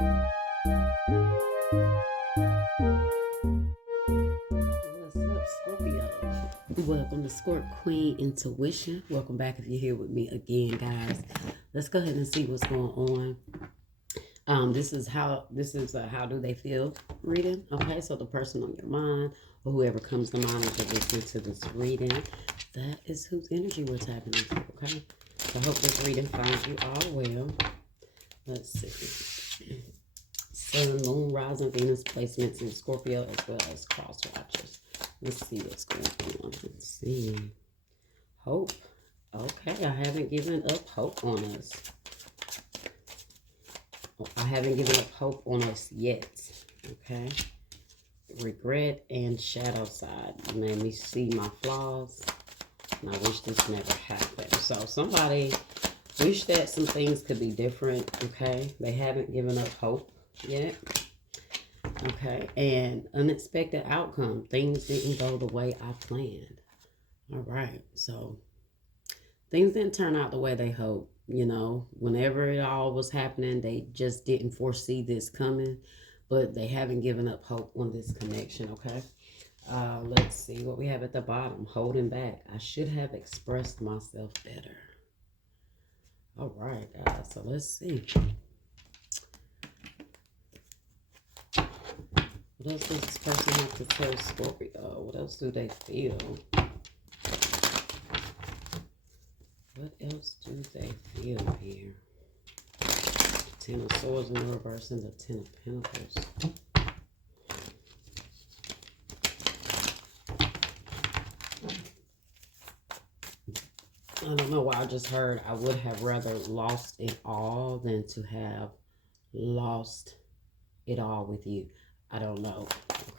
What's up, Scorpio? Welcome to Scorp Queen Intuition. Welcome back if you're here with me again, guys. Let's go ahead and see what's going on. This is how do they feel reading. Okay, so the person on your mind or whoever comes to mind as you're listening to this reading, that is whose energy we're tapping into. Okay, so I hope this reading finds you all well. Let's see. Sun, Moon, Rising, Venus placements in Scorpio as well as cross watchers. Let's see what's going on. Let's see. Hope. Okay, I haven't given up hope on us. I haven't given up hope on us yet. Okay. Regret and shadow side. You made me see my flaws. And I wish this never happened. So somebody wish that some things could be different. Okay. They haven't given up hope yet. Okay, and unexpected outcome. Things didn't go the way I planned. All right, so things didn't turn out the way they hoped. You know, whenever it all was happening, they just didn't foresee this coming, but they haven't given up hope on this connection. Okay, let's see what we have at the bottom. Holding back. I should have expressed myself better. All right, guys, so let's see. What else does this person have to tell Scorpio? What else do they feel? What else do they feel here? Ten of Swords in the reverse and the Ten of Pentacles. I don't know why I just heard I would have rather lost it all than to have lost it all with you. I don't know.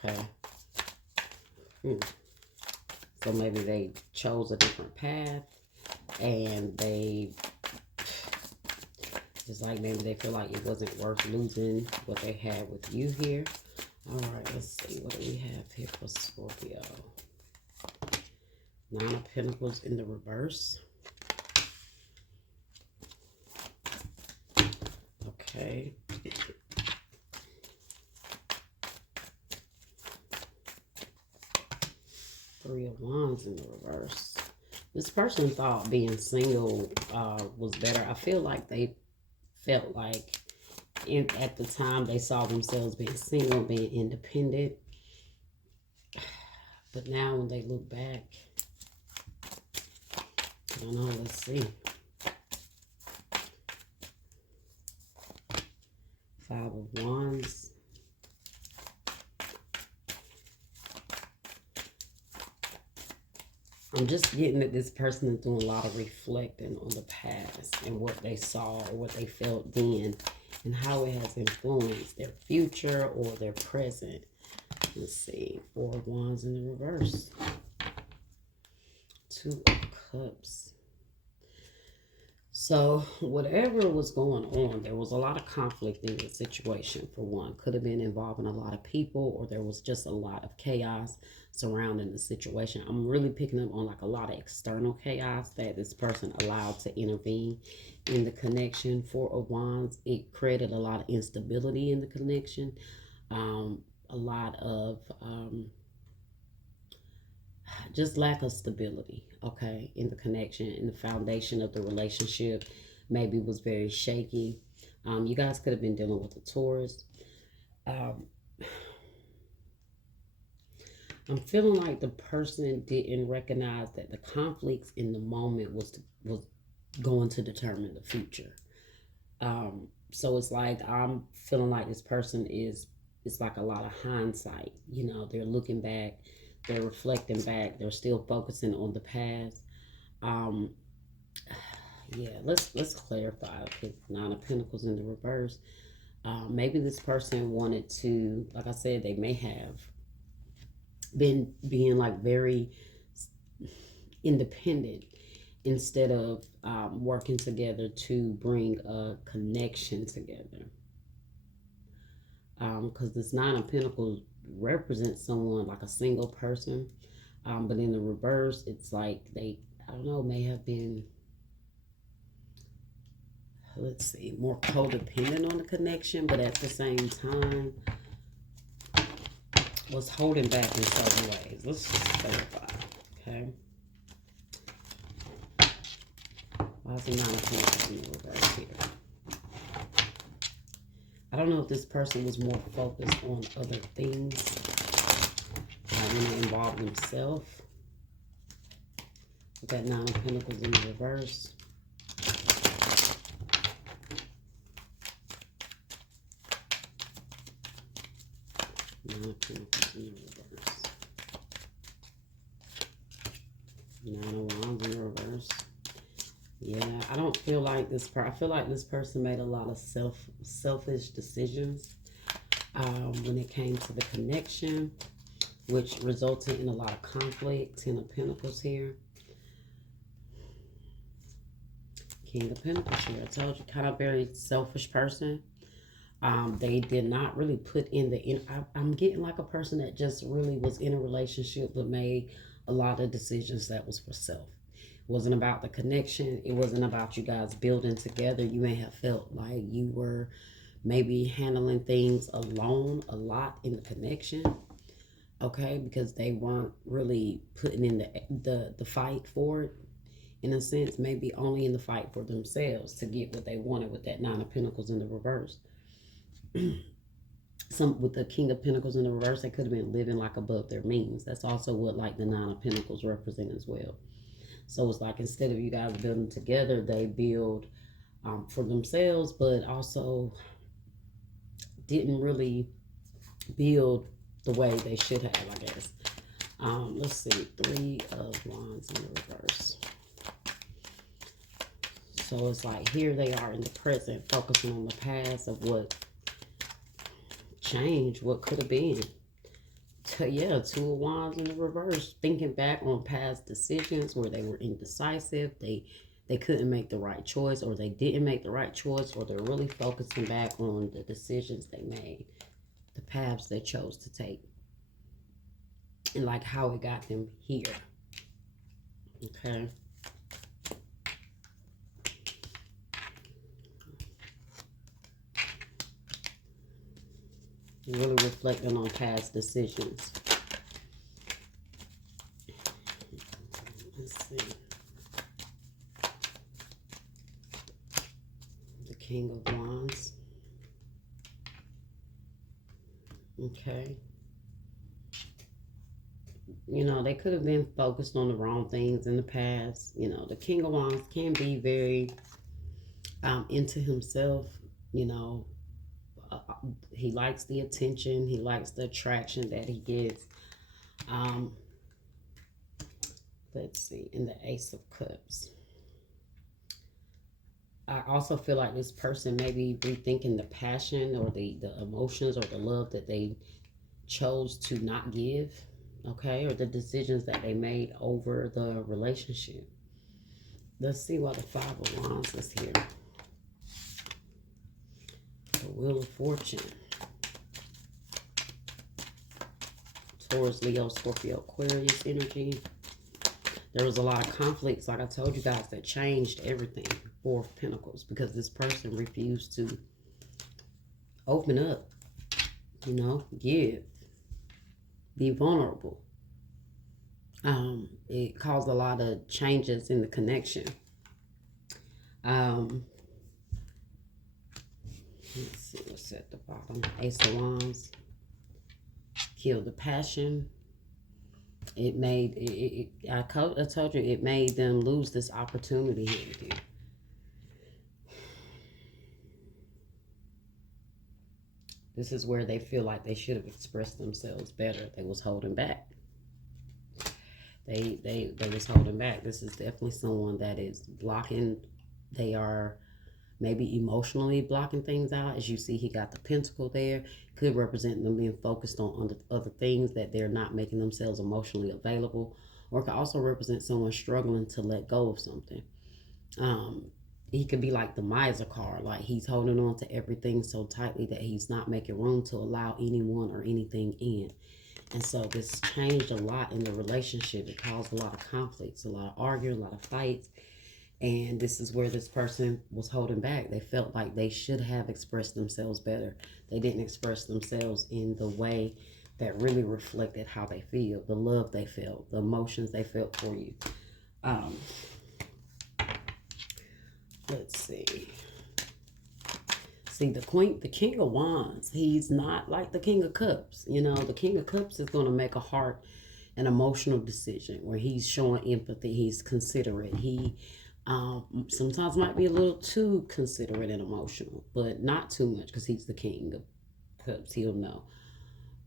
Okay. So maybe they chose a different path and they just like maybe they feel like it wasn't worth losing what they had with you here. All right, let's see. What do we have here for Scorpio? Nine of Pentacles in the reverse. Okay. Three of Wands in the reverse. This person thought being single was better. I feel like they felt like at the time they saw themselves being single, being independent. But now when they look back, I don't know, let's see. Five of Wands. I'm just getting that this person is doing a lot of reflecting on the past and what they saw or what they felt then and how it has influenced their future or their present. Let's see. Four of Wands in the reverse. Two of Cups. So whatever was going on, there was a lot of conflict in the situation, for one. Could have been involving a lot of people, or there was just a lot of chaos surrounding the situation. I'm really picking up on like a lot of external chaos that this person allowed to intervene in the connection. Four of Wands, it created a lot of instability in the connection. A lot of just lack of stability, okay, in the connection, and the foundation of the relationship maybe was very shaky. You guys could have been dealing with a Taurus. I'm feeling like the person didn't recognize that the conflicts in the moment was going to determine the future. So it's like I'm feeling like this person it's like a lot of hindsight. You know, they're looking back, they're reflecting back, they're still focusing on the past. Yeah, let's clarify. Nine of Pentacles in the reverse. Maybe this person wanted to, like I said, they may have been being like very independent instead of working together to bring a connection together. Because this Nine of Pentacles represents someone like a single person, but in the reverse, it's like they, I don't know, may have been let's see, more codependent on the connection, but at the same time was holding back in certain ways. Let's just clarify, okay? Why is the Nine of Pentacles in the reverse here? I don't know if this person was more focused on other things when they involved themselves. With that Nine of Pentacles in the reverse. Nine of Pentacles in the reverse. Nine of Wands in the reverse. Yeah, I don't feel like this I feel like this person made a lot of selfish decisions when it came to the connection, which resulted in a lot of conflict. Ten of Pentacles here. King of Pentacles here. I told you, kind of very selfish person. They did not really put in I'm getting like a person that just really was in a relationship but made a lot of decisions that was for self. It wasn't about the connection. It wasn't about you guys building together. You may have felt like you were maybe handling things alone a lot in the connection. Okay, because they weren't really putting in the fight for it. In a sense, maybe only in the fight for themselves to get what they wanted with that Nine of Pentacles in the reverse. With the King of Pentacles in the reverse, they could have been living like above their means. That's also what like the Nine of Pentacles represent as well. So it's like instead of you guys building together, they build for themselves, but also didn't really build the way they should have, I guess. Let's see, Three of Wands in the reverse. So it's like here they are in the present, focusing on the past of what changed, what could have been. Yeah, Two of Wands in the reverse, thinking back on past decisions where they were indecisive, they couldn't make the right choice, or they didn't make the right choice, or they're really focusing back on the decisions they made, the paths they chose to take, and like how it got them here. Okay. Really reflecting on past decisions. Let's see. The King of Wands. Okay. You know, they could have been focused on the wrong things in the past. You know, the King of Wands can be very into himself. You know, he likes the attention. He likes the attraction that he gets. Let's see, in the Ace of Cups. I also feel like this person may be rethinking the passion or the emotions or the love that they chose to not give, okay, or the decisions that they made over the relationship. Let's see why the Five of Wands is here. The Wheel of Fortune. Taurus, Leo, Scorpio, Aquarius energy. There was a lot of conflicts, like I told you guys, that changed everything. Four of Pentacles, because this person refused to open up, you know, give, be vulnerable. It caused a lot of changes in the connection. Let's see what's at the bottom. Ace of Wands. Killed the passion. It made I told you, it made them lose this opportunity here with you. This is where they feel like they should have expressed themselves better. They was holding back. They was holding back. This is definitely someone that is blocking. They are maybe emotionally blocking things out. As you see, he got the Pentacle there. Could represent them being focused on other things, that they're not making themselves emotionally available. Or it could also represent someone struggling to let go of something. He could be like the miser card. Like he's holding on to everything so tightly that he's not making room to allow anyone or anything in. And so this changed a lot in the relationship. It caused a lot of conflicts, a lot of arguing, a lot of fights. And this is where this person was holding back. They felt like they should have expressed themselves better. They didn't express themselves in the way that really reflected how they feel, the love they felt, the emotions they felt for you. Let's see. See, the King of Wands, he's not like the King of Cups. You know, the King of Cups is going to make a heart and emotional decision where he's showing empathy. He's considerate. He sometimes might be a little too considerate and emotional, but not too much because he's the King of Cups. He'll know.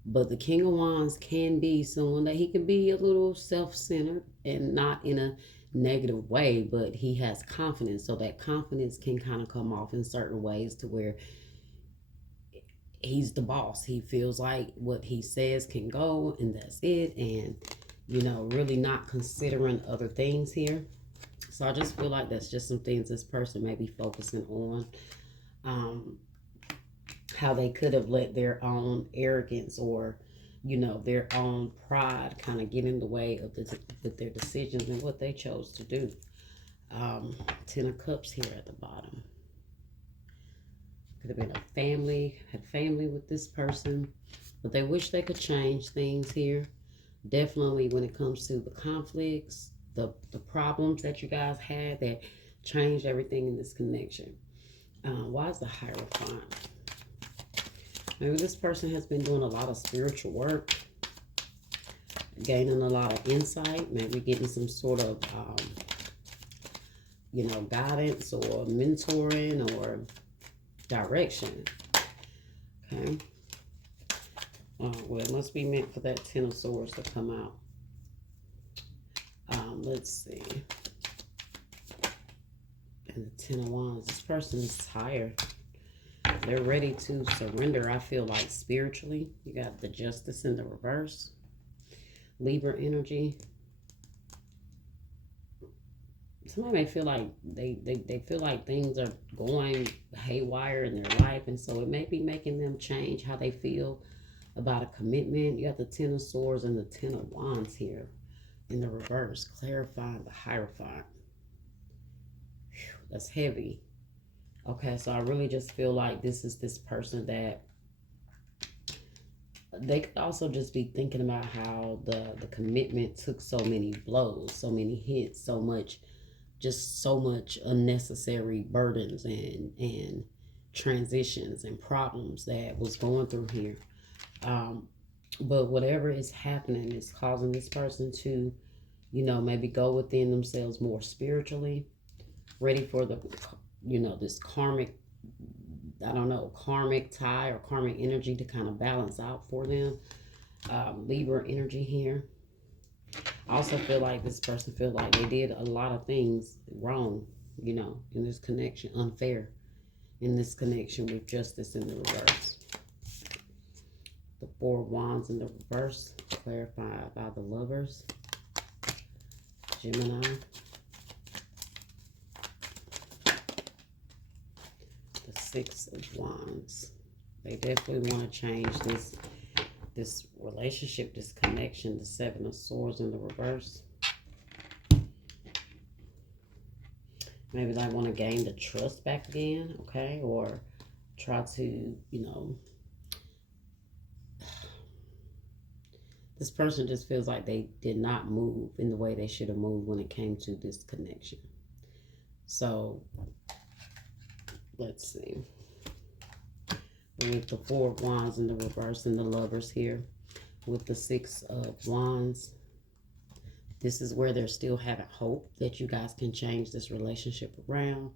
But the King of Wands can be someone that he can be a little self-centered and not in a negative way, but he has confidence. So that confidence can kind of come off in certain ways to where he's the boss. He feels like what he says can go and that's it. And, you know, really not considering other things here. So I just feel like that's just some things this person may be focusing on. How they could have let their own arrogance or, you know, their own pride kind of get in the way of their decisions and what they chose to do. 10 of Cups here at the bottom. Could have been a family, had family with this person, but they wish they could change things here. Definitely when it comes to the conflicts, the problems that you guys had that changed everything in this connection. Why is the Hierophant? Maybe this person has been doing a lot of spiritual work, gaining a lot of insight, maybe getting some sort of, you know, guidance or mentoring or direction. Okay. Well, it must be meant for that 10 of Swords to come out. Let's see. And the 10 of Wands. This person is tired. They're ready to surrender, I feel like, spiritually. You got the Justice in the reverse. Libra energy. Somebody may feel like they feel like things are going haywire in their life, and so it may be making them change how they feel about a commitment. You got the 10 of Swords and the 10 of Wands here in the reverse, clarifying the Hierophant. Whew, that's heavy. Okay, so I really just feel like this is this person that they could also just be thinking about how the commitment took so many blows, so many hits, so much unnecessary burdens and transitions and problems that was going through here. But whatever is happening is causing this person to, you know, maybe go within themselves more spiritually, ready for the, you know, this karmic, I don't know, karmic tie or karmic energy to kind of balance out for them. Libra energy here. I also feel like this person feel like they did a lot of things wrong, you know, in this connection, unfair in this connection with Justice in the reverse. The 4 of Wands in the reverse, clarified by the Lovers. Gemini. The 6 of Wands. They definitely want to change this relationship, this connection. The 7 of Swords in the reverse. Maybe they want to gain the trust back again, okay? Or try to, you know, this person just feels like they did not move in the way they should have moved when it came to this connection. So, let's see. With the 4 of Wands in the reverse and the Lovers here. With the 6 of Wands. This is where they're still having hope that you guys can change this relationship around.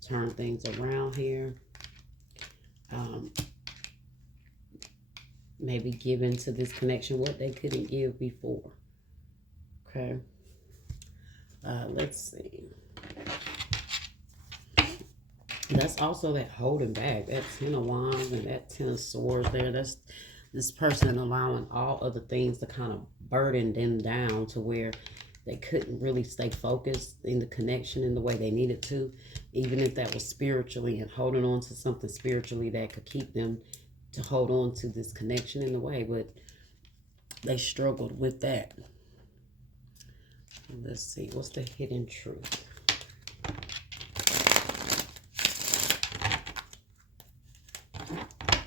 Turn things around here. Maybe give into this connection what they couldn't give before. Okay. Let's see. That's also that holding back. That 10 of Wands and that 10 of Swords there. That's this person allowing all other things to kind of burden them down to where they couldn't really stay focused in the connection in the way they needed to. Even if that was spiritually, and holding on to something spiritually that could keep them to hold on to this connection in the way, but they struggled with that. Let's see, what's the hidden truth?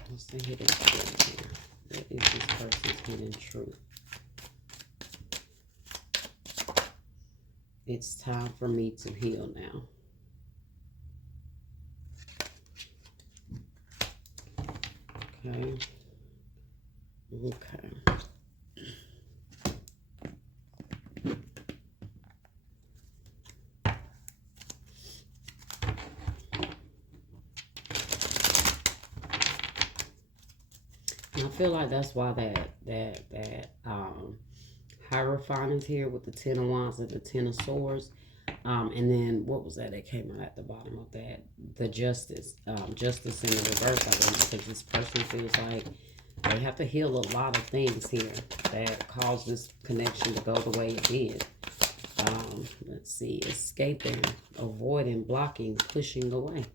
What's the hidden truth here? What is this person's hidden truth? It's time for me to heal now. Okay. Okay. And I feel like that's why that Hierophant is here with the Ten of Wands and the Ten of Swords. And then what was that came out at the bottom of that? The Justice. Justice in the reverse, I believe, because this person feels like they have to heal a lot of things here that caused this connection to go the way it did. Let's see. Escaping, avoiding, blocking, pushing away.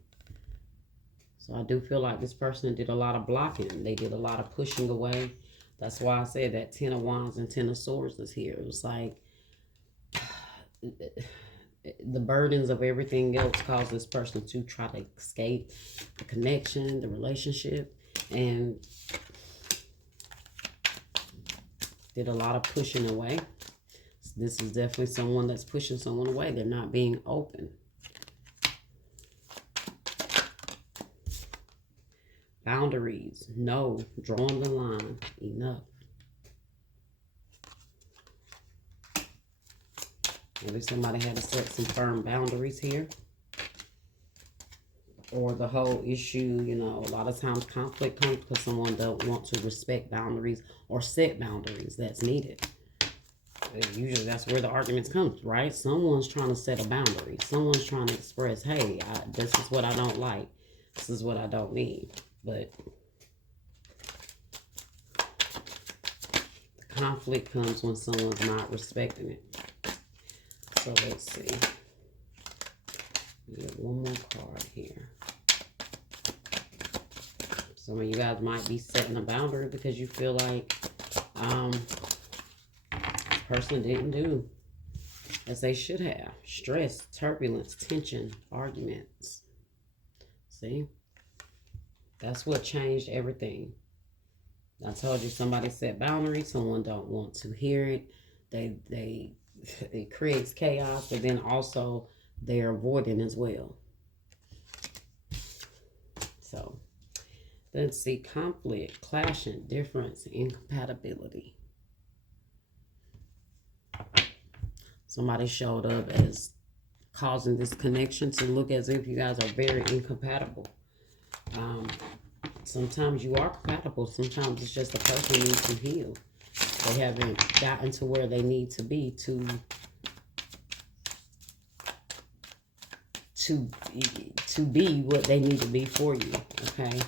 So I do feel like this person did a lot of blocking. They did a lot of pushing away. That's why I said that Ten of Wands and Ten of Swords is here. It was like the burdens of everything else caused this person to try to escape the connection, the relationship, and did a lot of pushing away. So this is definitely someone that's pushing someone away. They're not being open. Boundaries. No. Drawing the line. Enough. Maybe somebody had to set some firm boundaries here. Or the whole issue, you know, a lot of times conflict comes because someone don't want to respect boundaries or set boundaries that's needed. Usually that's where the arguments come, right? Someone's trying to set a boundary. Someone's trying to express, hey, this is what I don't like. This is what I don't need. But the conflict comes when someone's not respecting it. So let's see. We have one more card here. Some of you guys might be setting a boundary because you feel like this person didn't do as they should have. Stress, turbulence, tension, arguments. See? That's what changed everything. I told you somebody set boundaries. Someone don't want to hear it. It creates chaos, but then also they're avoiding as well. So let's see. Conflict, clashing, difference, incompatibility. Somebody showed up as causing this connection to look as if you guys are very incompatible. Sometimes you are compatible. Sometimes it's just a person needs to heal. They haven't gotten to where they need to be to be what they need to be for you, okay?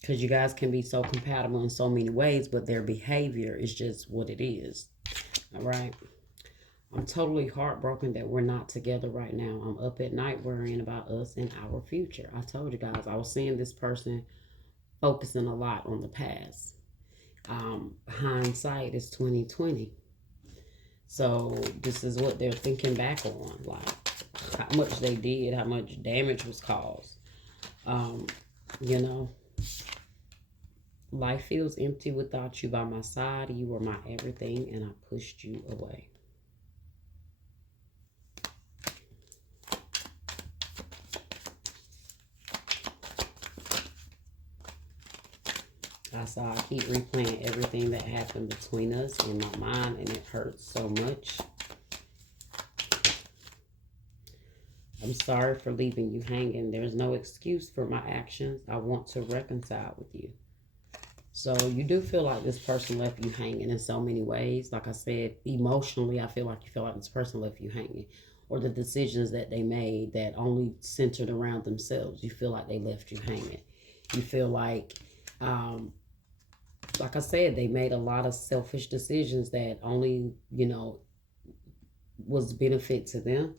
Because you guys can be so compatible in so many ways, but their behavior is just what it is, all right? I'm totally heartbroken that we're not together right now. I'm up at night worrying about us and our future. I told you guys, I was seeing this person focusing a lot on the past. Hindsight is 2020. So this is what they're thinking back on, like how much they did, how much damage was caused. You know, life feels empty without you by my side. You were my everything, and I pushed you away. So I keep replaying everything that happened between us in my mind, and it hurts so much. I'm sorry for leaving you hanging. There's no excuse for my actions. I want to reconcile with you. So you do feel like this person left you hanging in so many ways. Like I said, emotionally, I feel like you feel like this person left you hanging. Or the decisions that they made that only centered around themselves. You feel like they left you hanging. You feel like I said, they made a lot of selfish decisions that only, you know, was benefit to them.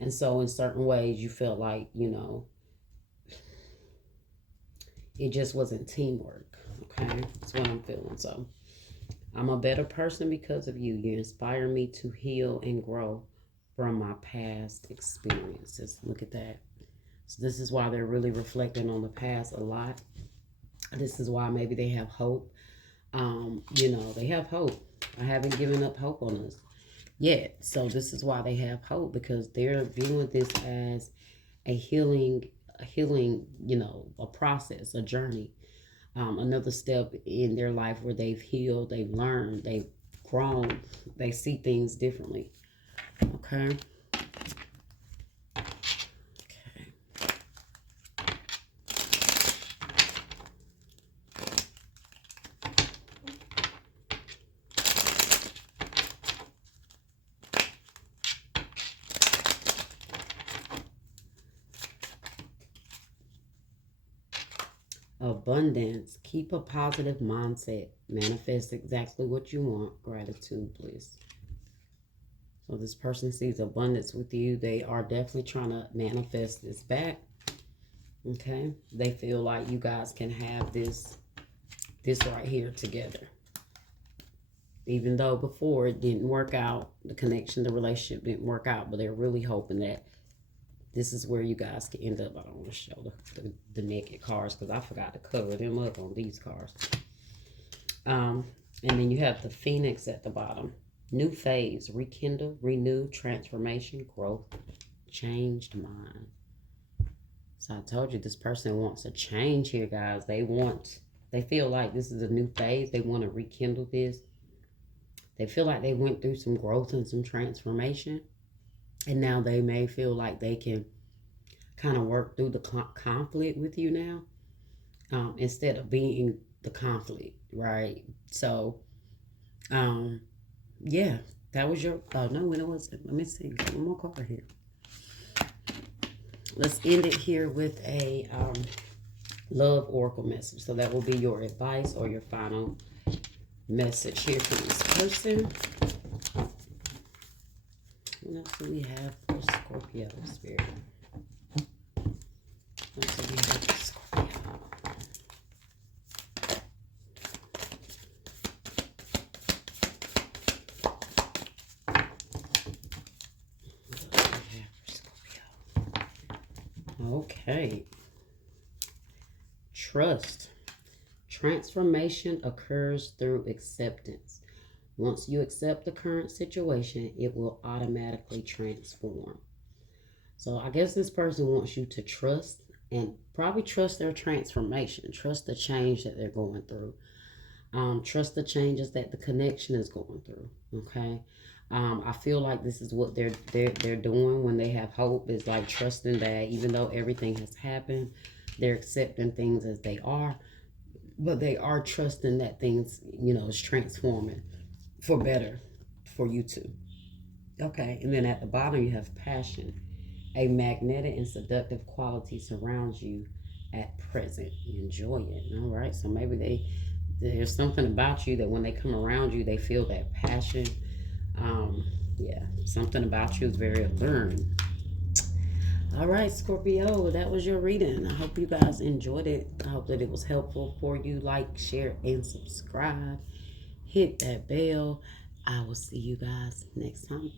And so in certain ways, you felt like, you know, it just wasn't teamwork. Okay, that's what I'm feeling. So I'm a better person because of you. You inspire me to heal and grow from my past experiences. Look at that. So this is why they're really reflecting on the past a lot. This is why maybe they have hope. You know, they have hope. I haven't given up hope on us yet. So this is why they have hope, because they're viewing this as a healing, you know, a process, a journey, another step in their life where they've healed, they've learned, they've grown, they see things differently. Okay. Abundance. Keep a positive mindset. Manifest exactly what you want. Gratitude, bliss. So this person sees abundance with you. They are definitely trying to manifest this back. Okay. They feel like you guys can have this right here together. Even though before it didn't work out, the connection, the relationship didn't work out, but they're really hoping that this is where you guys can end up. I don't want to show the naked cards because I forgot to cover them up on these cards. And then you have the Phoenix at the bottom. New phase, rekindle, renew, transformation, growth, changed mind. So I told you this person wants a change here, guys. They feel like this is a new phase. They want to rekindle this. They feel like they went through some growth and some transformation. And now they may feel like they can kind of work through the conflict with you now, instead of being the conflict, right? So, yeah, that was your, oh no, it wasn't. Let me see, one more card here. Let's end it here with a love oracle message. So that will be your advice or your final message here for this person. What else do we have for Scorpio spirit? What else do we have for Scorpio? What else do we have for Scorpio? Okay. Trust. Transformation occurs through acceptance. Once you accept the current situation, it will automatically transform. So I guess this person wants you to trust, and probably trust their transformation. Trust the change that they're going through. Trust the changes that the connection is going through. Okay. I feel like this is what they're doing when they have hope, is like trusting that even though everything has happened, they're accepting things as they are, but they are trusting that things, you know, is transforming for better for you too. Okay, and then at the bottom you have passion. A magnetic and seductive quality surrounds you at present. Enjoy it. All right, so maybe there's something about you that when they come around you, they feel that passion. Yeah, something about you is very alluring. All right, Scorpio, that was your reading. I hope you guys enjoyed it. I hope that it was helpful for you. Like, share, and subscribe. Hit that bell. I will see you guys next time.